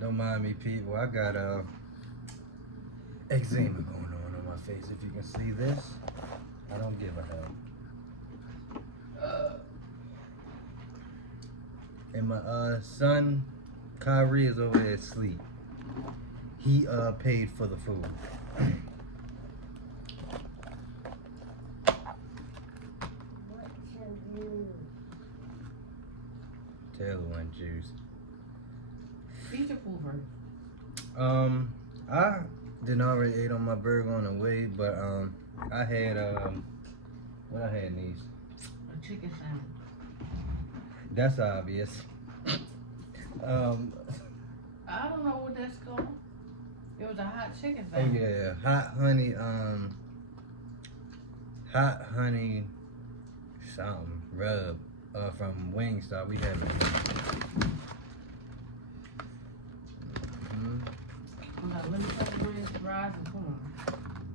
Don't mind me, people. I got eczema going on my face. If you can see this, I don't give a hell. And my son, Kyrie, is over there asleep. He paid for the food. Taylor went juice. Eat your food first. I didn't already ate on my burger on the way, but I had what I had, niece. A chicken sandwich. That's obvious. I don't know what that's called. It was a hot chicken Oh sandwich. yeah, hot honey, something rub from Wingstop. We have it. We got lemon pepper greens, fries, and corn.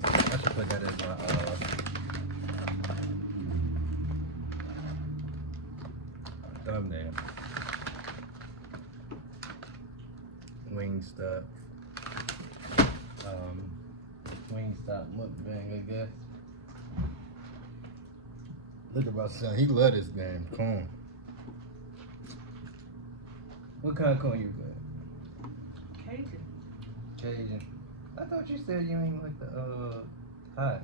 I should put that as my thumbnail. Wingstop. Wingstop mukbang, I guess. Look at my son. He love this damn corn. What kind of corn you got? Cajun. Cajun. I thought you said you ain't like the hot.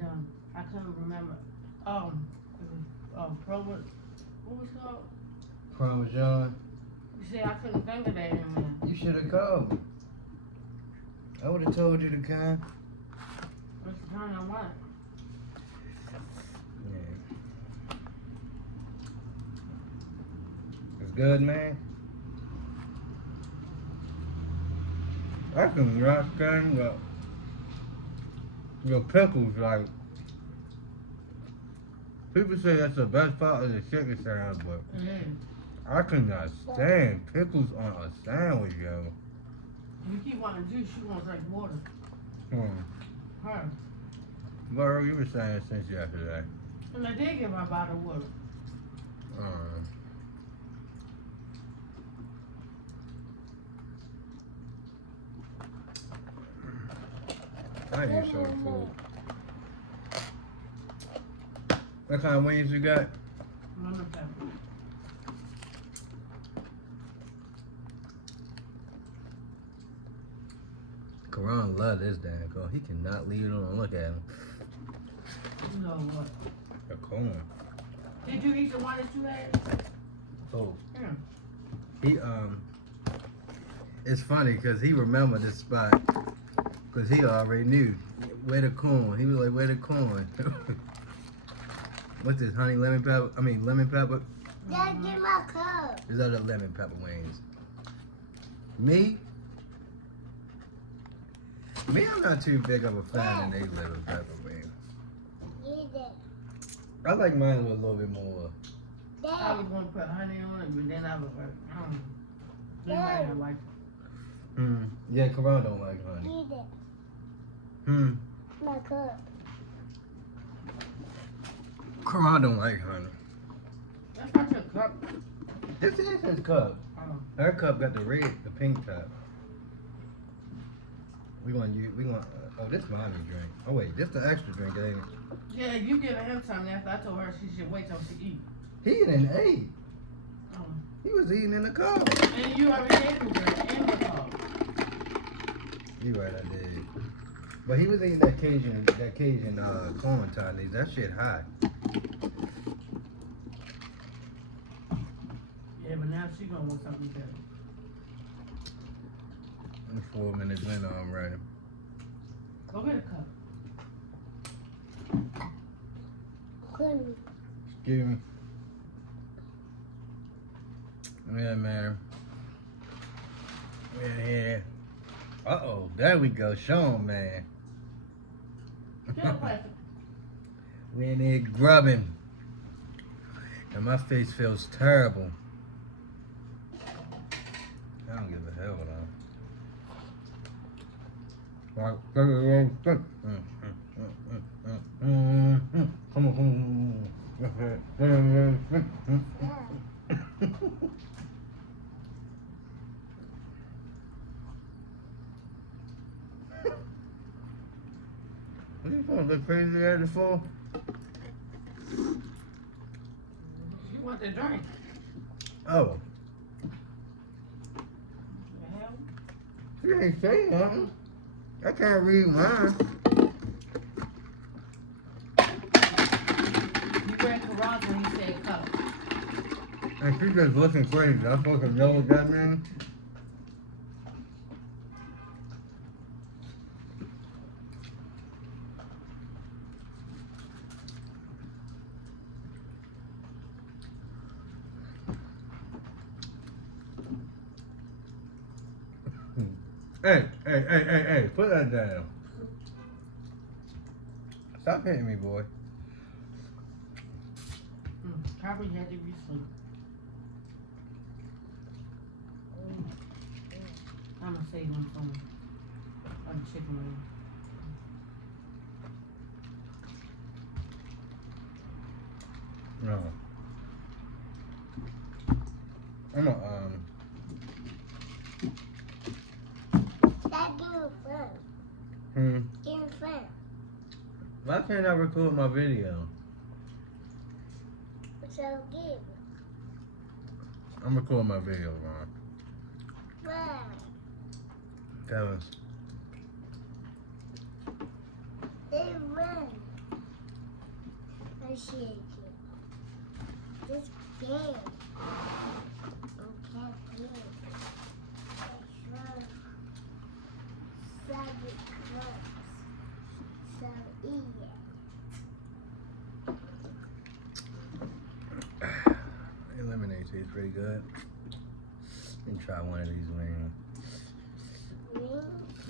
No, I couldn't remember. What was it called? Parmesan. You see, I couldn't think of that in there. You should have called me. I would have told you the kind. What's the kind I want? Yeah. It's good, man. I can rock stand your pickles like. People say that's the best part of the chicken sandwich, but I cannot stand pickles on a sandwich, yo. If you keep wanting juice, you won't drink water. Her. Laura, you were saying since yesterday. And I did give her a bottle of water. I ain't so full. What kind of wings you got? Lemon pepper. Karan love this damn corn. He cannot leave it alone. Look at him. You know what? The corn. Did you eat the one that you had? Oh. Yeah. He it's funny because he remembered this spot because he already knew where the corn. He was like, where the corn? What's this? Honey lemon pepper? I mean lemon pepper? Dad, get my cup. These are the lemon pepper wings. Me, I'm not too big of a fan of these lemon pepper wings. Eat it. I like mine with a little bit more. I Dad, was going to put honey on it, but then I was like, they might not like it. Yeah, Karan don't like honey. eat it. My cup. Karan don't like honey. That's not your cup. This is his cup. Her cup got the pink top. We gonna oh, this mommy drink. Oh wait, this the extra drink, ain't it? Yeah, you giving him something after I told her she should wait till she eat. He didn't eat. Oh. He was eating in the car. And you already ate the drink in the car. You right, I did. But he was eating that Cajun corn tonies. That shit hot. Yeah, but now she gonna want something better. 4 minutes in, I'm ready. Go get a cup. Couldn't. Excuse me. Yeah, man. We're here. Uh-oh, there we go. Show 'em, man. We in here grubbing. And my face feels terrible. I don't give a hell though. Come on. You want the drink? Oh, The hell? you ain't saying nothing. I can't read mine. You read Karaz when he said cup. And she just looking crazy. I'm supposed to know what that means? Hey, put that down. Stop hitting me, boy. Probably had to be asleep. I'm gonna save them from the chicken wing. No. I'm gonna, That give me fun. Give me fun. Why can't I record my video? So give. I'm recording my video, Ron. Fun. Cause They run. I shake it. This game. Okay, game. Seven clubs. So easy. lemonade tastes pretty good. Let me try one of these wings.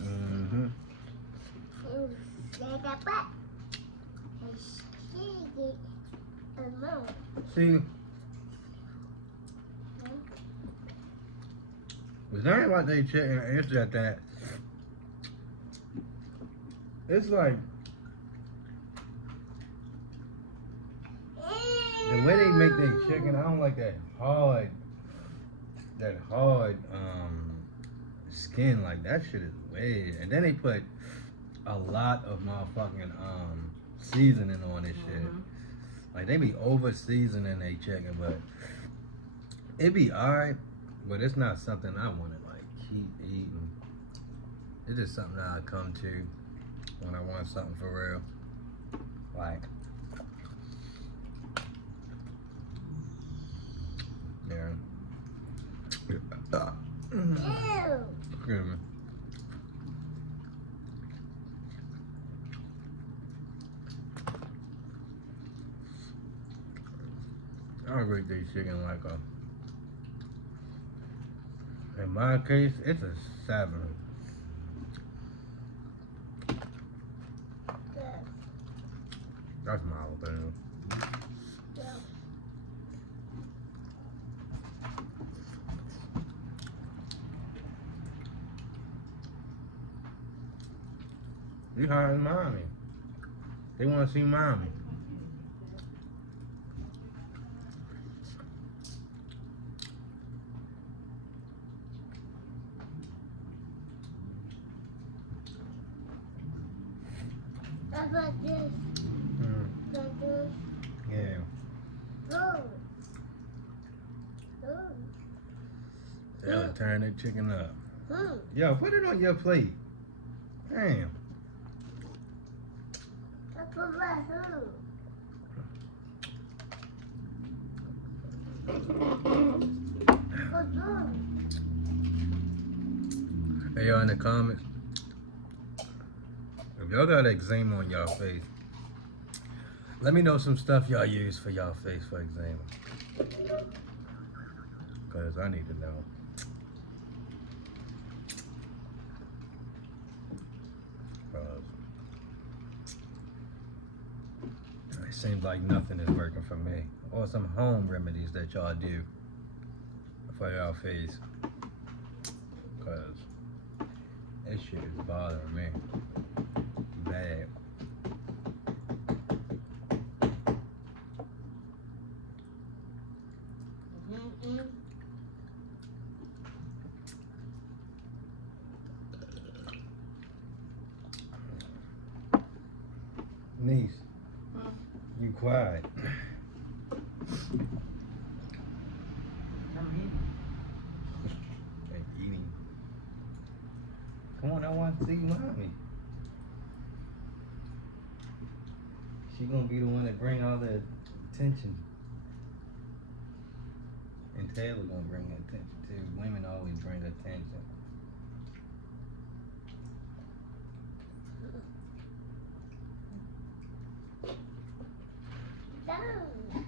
Mm-hmm. See, the thing about they chicken is that it's like the way they make their chicken. I don't like that hard skin. Like that shit is weird. And then they put a lot of motherfucking seasoning on this shit. Like they be over seasoning their chicken, but it be alright. But it's not something I want to like keep eating. It's just something that I come to when I want something for real. Like, yeah. Excuse me. I rate this chicken like in my case, it's a 7. That's my opinion. You hiring mommy. They want to see mommy. How about this? Like this? Yeah. They'll turn that chicken up. Yo, put it on your plate. Damn. I put my Hey, y'all in the comments. If y'all got eczema on y'all face, let me know some stuff y'all use for y'all face for eczema. Cause I need to know. It seems like nothing is working for me. Or some home remedies that y'all do for y'all face. Cause this shit is bothering me. Bad. Niece, you quiet. I'm eating. And eating. Come on, I want to see mommy. She gonna be the one that bring all the attention. And Taylor gonna bring attention too. Women always bring attention. Down.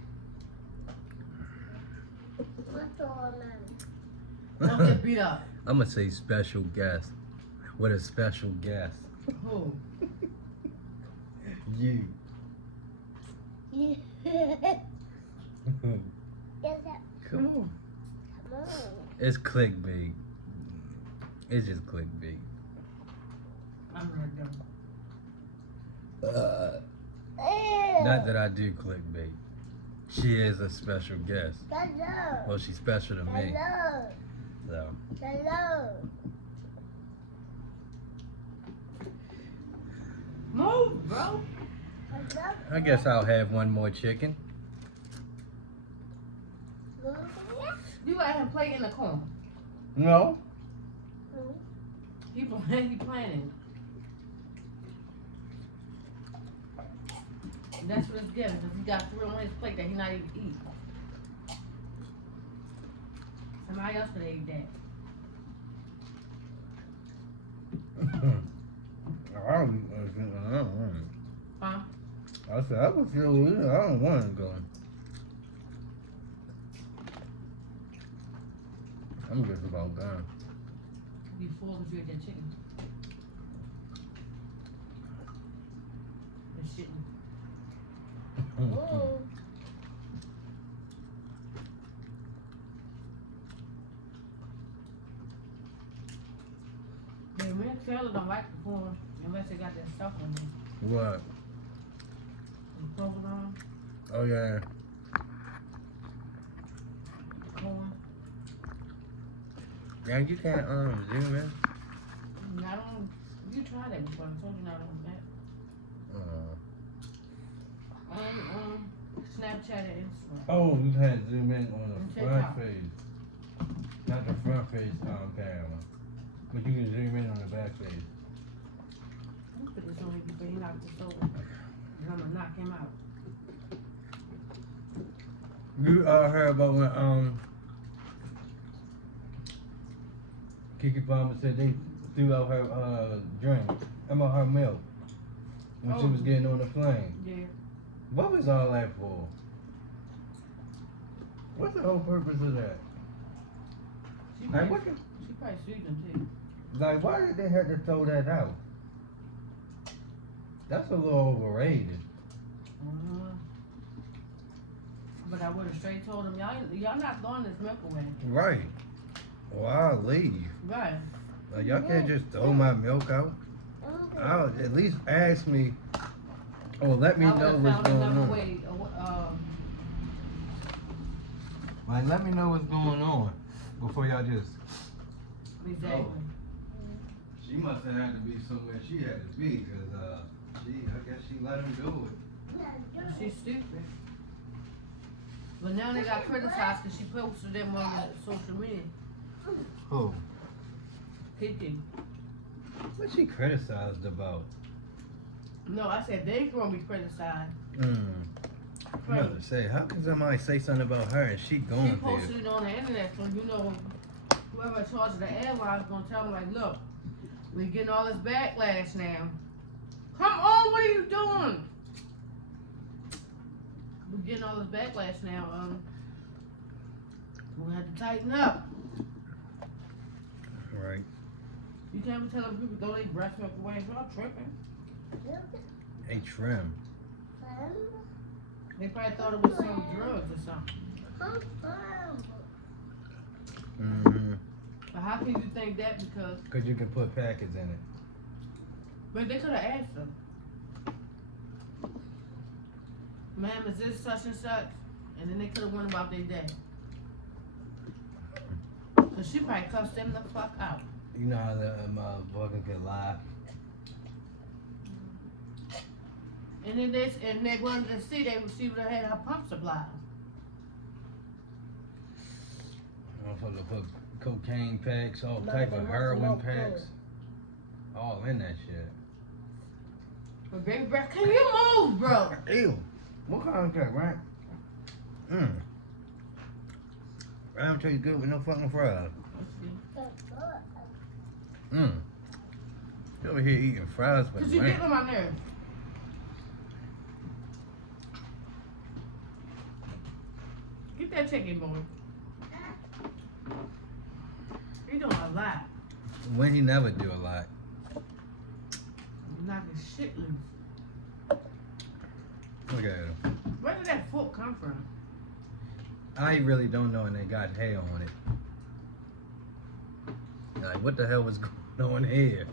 What's all Don't get beat up. I'm gonna say special guest. What a special guest. Who? You. Yeah. Come on. Come on. It's clickbait. It's just clickbait. I'm not done. Not that I do clickbait. She is a special guest. Hello. Well, she's special to me. Hello. So. Hello. Move, bro. Hello. I guess I'll have one more chicken. You let him play in the corner. No. He planning. And that's what it's getting, because he got 3 on his plate that he not even eat. Somebody else could have ate that. I don't want it. Huh? I said, I would feel weird. I don't want to go. I'm just about done. You full if you ate that chicken. And shitting. Oh. Yeah, me and Taylor don't like the corn unless they got that stuff on there. What? The provolone, Oh, yeah. corn. Yeah, you can't zoom in. I don't. You tried that before. I told you not on that. Snapchat and Instagram. Oh, you had to zoom in on And the TikTok. front face. Not the front face camera. But you can zoom in on the back face. I'm put this on you, but he knocked this over. I'm gonna knock him out. You heard about when Kiki Palmer said they threw out her drink. About her milk. When she Oh. was getting on the plane. Yeah. What was all that for? What's the whole purpose of that? She Like, probably, what the, she probably sued him too. like, why did they have to throw that out? That's a little overrated. But I would have straight told him, y'all not throwing this milk away. Right. Well, I'll leave. Right. Like, y'all can't just throw my milk out. I'll at least ask me, or let me I know would've what's found going another on. way. Like, let me know what's going on before y'all just. Exactly. She must have had to be somewhere she had to be, cause I guess she let him do it. She's stupid. But now they got criticized because she posted them on the social media. Who? Kiki. What she criticized about? No, I said they gonna be criticized. I'm about to say, how can somebody say something about her and she She going posted there? it on the internet, so you know whoever in charge of the airline is gonna tell them like, look, we're getting all this backlash now. Come on, what are you doing? We're getting all this backlash now. We have to tighten up. Right. You can't be telling people throw their breast milk away. Y'all tripping. Hey, trim. They probably thought it was some drugs or something. Mm-hmm. But how can you think that? Because Cause you can put packets in it. but they could have asked them. Ma'am, is this such and such? And then they could have went about their day. Cause she probably cussed them the fuck out. You know how the motherfucker can lie. And then they wanted to see, she would have had her pump supply. Motherfucker put cocaine packs, all But type they of must heroin smoke packs, all in that shit. But baby breath, can you move, bro? Ew. What kind of crack, right? Ram tastes good with no fucking fries. You over here eating fries with Cause you ranch. get on my nerves. Get that chicken, boy. He doing a lot. When he never do a lot. He's knocking shit loose. Look at him. Where did that fork come from? I really don't know, and they got hair on it. Like, what the hell was going on here?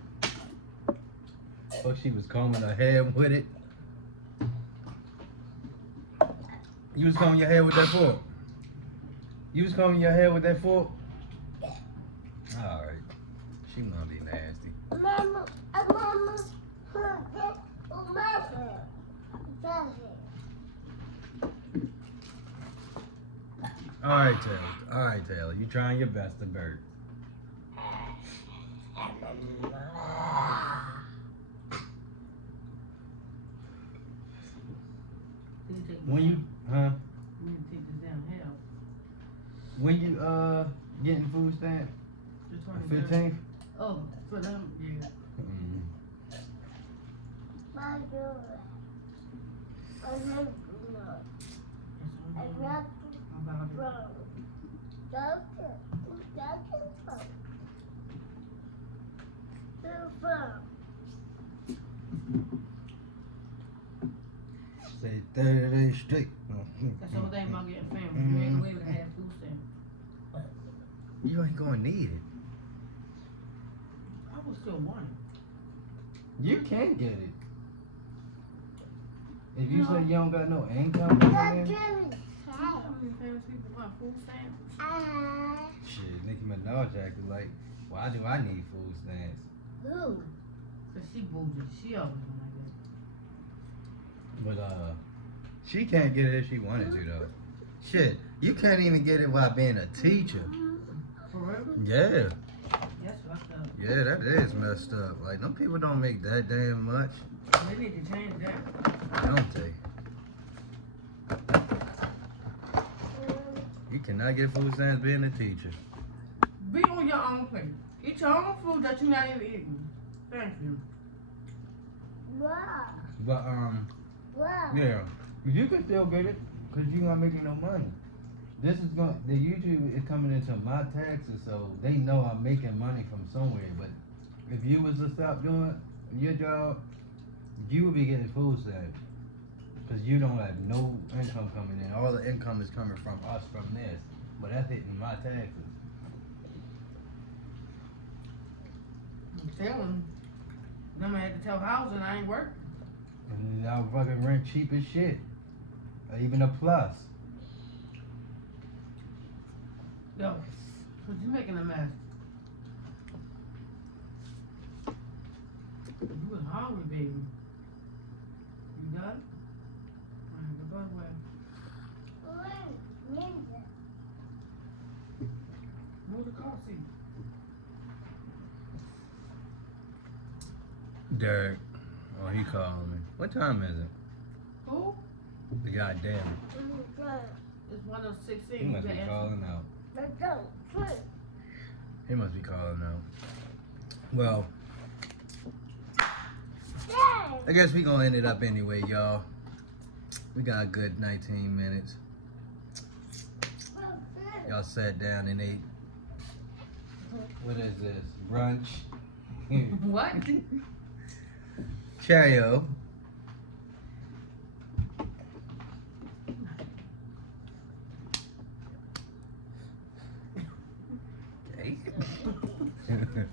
Oh, she was combing her hair with it. You was combing your hair with that fork? You was combing your hair with that fork? Alright. She gonna be nasty. Mama, mama, Alright, Taylor. Alright, Taylor. You trying your best to bird. When you, huh? We need to take this down hell. When you, getting food stamps? The 23rd. 15th? Oh, for them, yeah. Mm. my daughter. I'm not I'm not About it. from doctor. Doctor from. Where from? Say 30 days straight. That's the whole thing about getting family. You ain't able to have food stamps. You ain't gonna need it. I would still want it. You can get it. If you No. say you don't got no income coming Doctor. in, How many famous people want food stamps? shit, Nicki Minaj acted like, why do I need food stamps? Who? Cause she bougie. She always been like that. But she can't get it if she wanted to though. Shit, you can't even get it while being a teacher. For real? Yeah, That's fucked up. yeah, that is messed up. Like, them people don't make that damn much, They need to change that. don't they? You cannot get food stamps being a teacher. Be on your own plate. Eat your own food that you're not even eating. Thank you. Wow. But Wow. yeah, you can still get it because you're not making no money. This is going. The YouTube is coming into my taxes, so they know I'm making money from somewhere. But if you was to stop doing your job, you would be getting food stamps because you don't have no income coming in. All the income is coming from us from this, but that's hitting my taxes. I'm telling you. Then I had to tell housing I ain't working. And now fucking rent cheap as shit, or even a plus. Yo, cause you making a mess. You was hungry, baby. You done? Alright, go away. Move the car seat. Derek, oh, he calling me. What time is it? Who? The goddamn. It's 1:16. He must be calling out. He must be calling out. Well, I guess we gonna end it up anyway, y'all. We got a good 19 minutes. Y'all sat down and ate. What is this? Brunch? What? Cheerio.